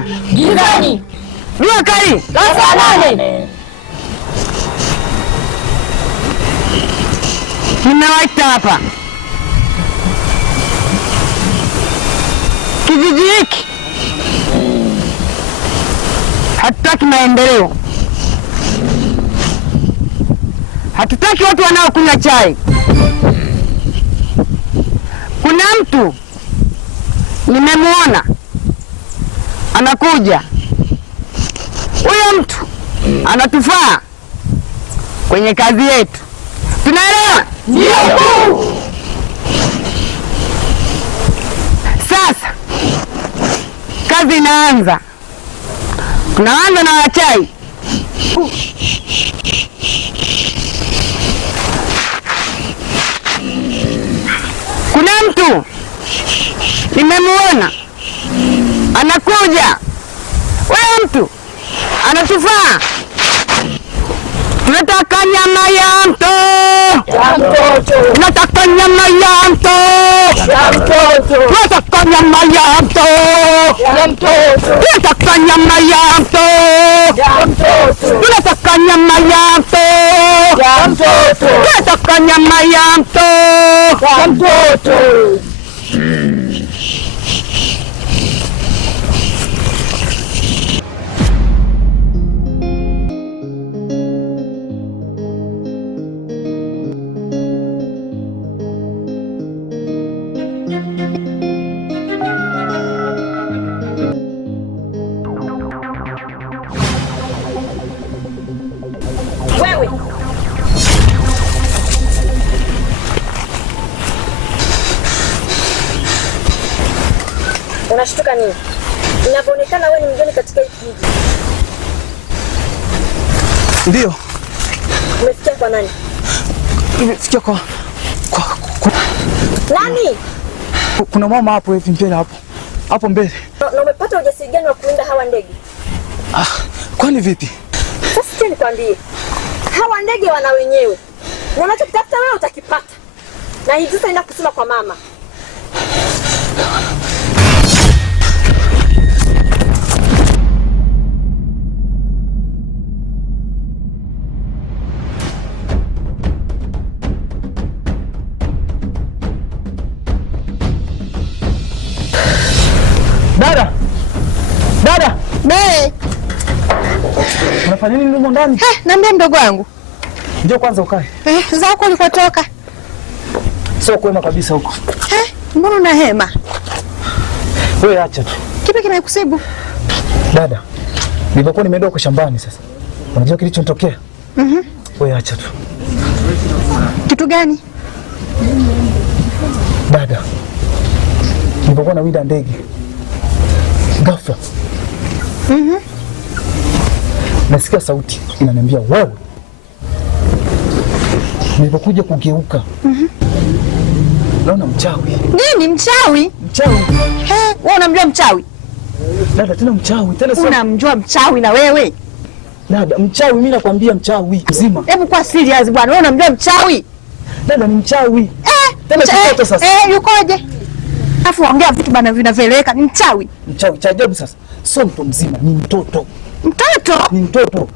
Mchana gizani, jua kali la saa 8. Nimewaita hapa kijiji hiki, hatutaki maendeleo, hatutaki watu wanaokunywa chai. Kuna mtu nimemwona anakuja, huyo mtu anatufaa kwenye kazi yetu, tunaelewa? Ndio. Sasa kazi inaanza, tunaanza na wachai. Kuna mtu nimemuona anakuja, huyo mtu anatufaa. Tunataka nyama ya mtoto, tunataka nyama ya mtoto, tunataka nyama ya mtoto, tunataka nyama ya mtoto, tunataka nyama ya mtoto, tunataka nyama ya mtoto. Wewe unashtuka nini? Inavyoonekana wewe ni mgeni katika hiki kijiji. Ndio. Umefikia kwa nani? Nimefikia kwa nani? Kuna mama hapo hivi mbele hapo mbele. Na umepata ujasiri gani wa kulinda hawa ndege? Kwani vipi? Sasa nikwambie, hawa ndege wana wenyewe, na unachokitafuta wewe utakipata, na hivi sasa enda kusema kwa mama. Dada. Be. Unafanya nini humo ndani? Naambia mdogo wangu. Njoo kwanza ukae. Zako ulikotoka. Sio kwema kabisa huko. Mbona una hema? Wewe acha tu. Kipi kimekusibu? Dada, nilipokuwa nimeenda huko shambani sasa. Unajua kilichotokea? Wewe acha tu. Kitu gani? Dada, nilipokuwa nawinda ndege, ghafla nasikia sauti inaniambia wewe. Nilipokuja kugeuka, naona mchawi. Nini mchawi? Mchawi. Wewe unamjua mchawi? Dada, tena mchawi. Tena sio. Unamjua mchawi na wewe? Dada, mchawi, mimi nakwambia mchawi mzima. Hebu kwa serious bwana, wewe unamjua mchawi? Dada, ni mchawi. Tena kitoto sasa. Yukoje? Afu ongea vitu bana vinavyoeleweka. Ni mchawi. Mchawi cha ajabu sasa. Sio mtu mzima, ni mtoto. Mtoto? Ni mtoto.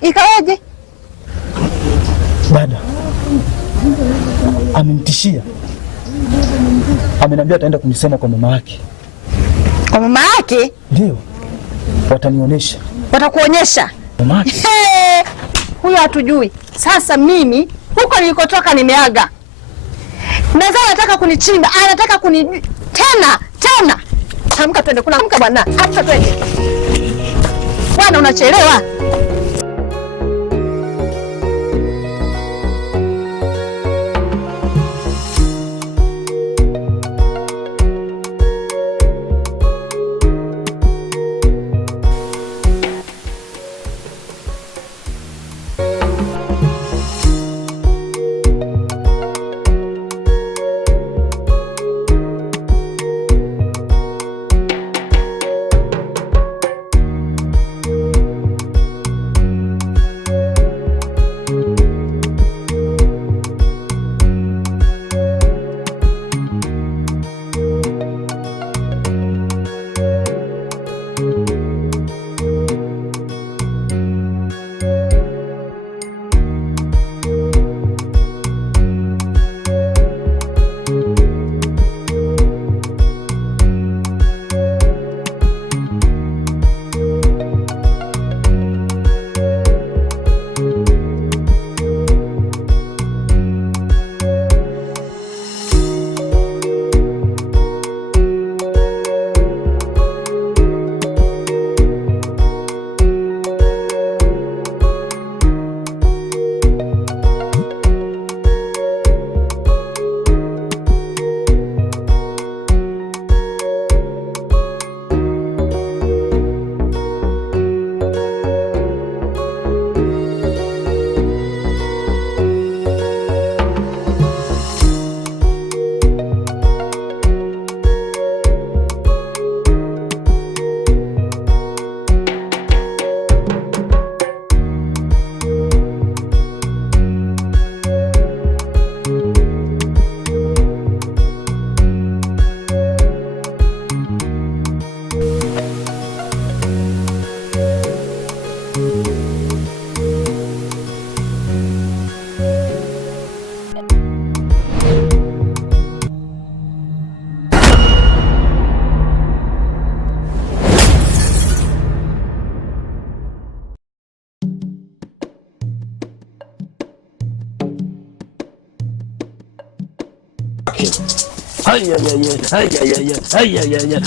Ikawaje? Dada, amemtishia. Ameniambia ataenda kunisema kwa mama yake. Kwa mama yake? Ndio. Watanionyesha. Watakuonyesha? Mama yake. Huyo hatujui. Sasa mimi huko nilikotoka nimeaga. Naweza anataka kunichimba, anataka tena. Amka twende, kuna amka bwana. Amka twende. Bwana unachelewa.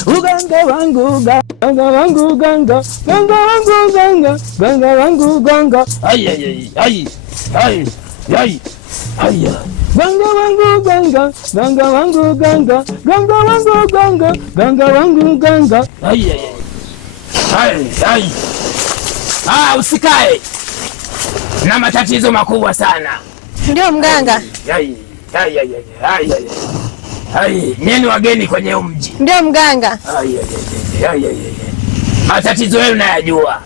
Uganga wangu ganga wangu ganga ganga wangu ganga ganga wangu ganga ganga wangu ganga ganga wangu ganga ganga wangu ganga ganga wangu ganga. Usikae na matatizo makubwa sana. Ndio mganga. Nyinyi wageni kwenye mji. Ndio mganga. Matatizo yenu nayajua.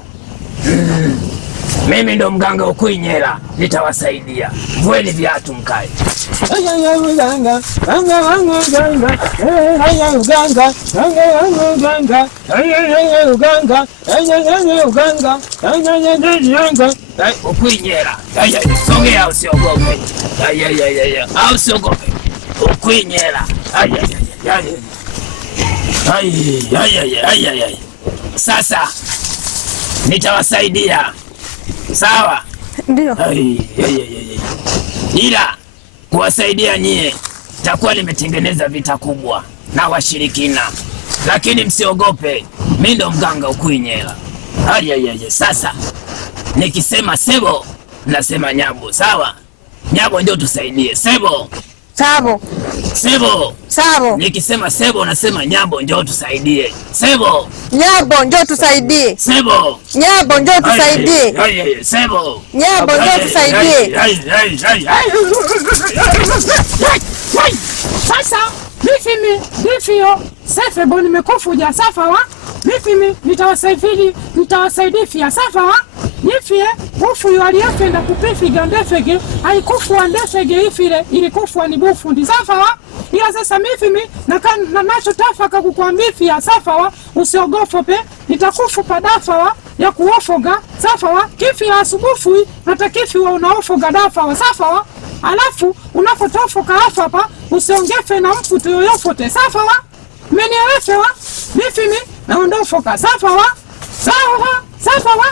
Mimi ndo mganga Ukwinyela, nitawasaidia. Vueni viatu mkae. Ganga ganga wangu ganga ganga ganga ganga. Ukwinyela. Sogea usiogope. Usiogope. Ukwinyela. Sasa nitawasaidia. Sawa? Ndio. Ila kuwasaidia nyie takuwa limetengeneza vita kubwa na washirikina, lakini msiogope, mimi ndo mganga Ukwinyela. Sasa nikisema sebo nasema nyabo. Sawa? Nyabo ndio tusaidie. Sebo. Sabo. Sebo. Sabo. Nikisema sebo nasema nyabo ndio tusaidie. Sebo. Nyabo ndio tusaidie. Sebo. Nyabo ndio tusaidie. Sebo. Nyabo ndio tusaidie. Sasa mimi ndivyo safa boni nimekufuja safa wa mimi nitawasaidia safa wa nifie ufu yaliyofenda kupifiga ndefege haikufua ndefege ifile ilikufua ni bufundi safa wa. Ila sasa mimi na nacho tafaka kukwambia safa wa usiogofope nitakufupa dafa wa ya kuofoga safa wa kifi ya asubufu hata kifi wa unaofoga dafa wa safa wa. Alafu unapotofoka hapa usiongefe na mfuto yoyote safa wa. Mmenielewa wa? Mimi naondofoka safa wa. Safa wa.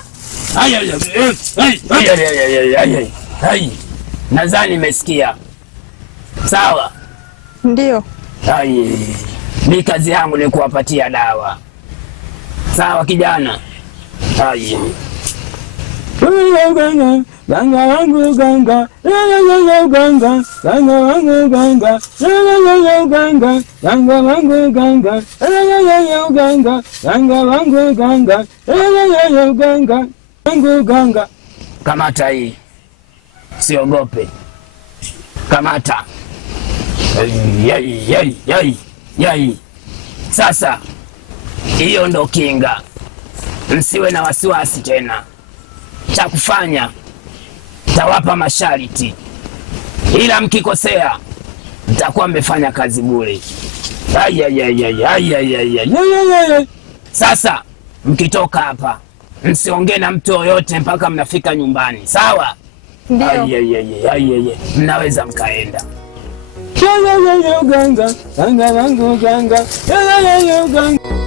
Nadhani nimesikia. Sawa? Ndio. Ni kazi yangu ni kuwapatia dawa. Sawa kijana? Ganga ganga wangu ganga ganga ganga ganga wangu ganga ganga ganga wangu ganga ganga ganga wangu ganga ganga wangu ganga. Kamata hii. Siogope. Kamata. Sasa hiyo ndo kinga. Msiwe na wasiwasi tena. Cha kufanya tawapa masharti, ila mkikosea mtakuwa mmefanya kazi bure. Sasa mkitoka hapa msiongee na mtu yoyote mpaka mnafika nyumbani. Sawa? Ndio. Mnaweza mkaenda. Ganga ganga ganga ganga ganga.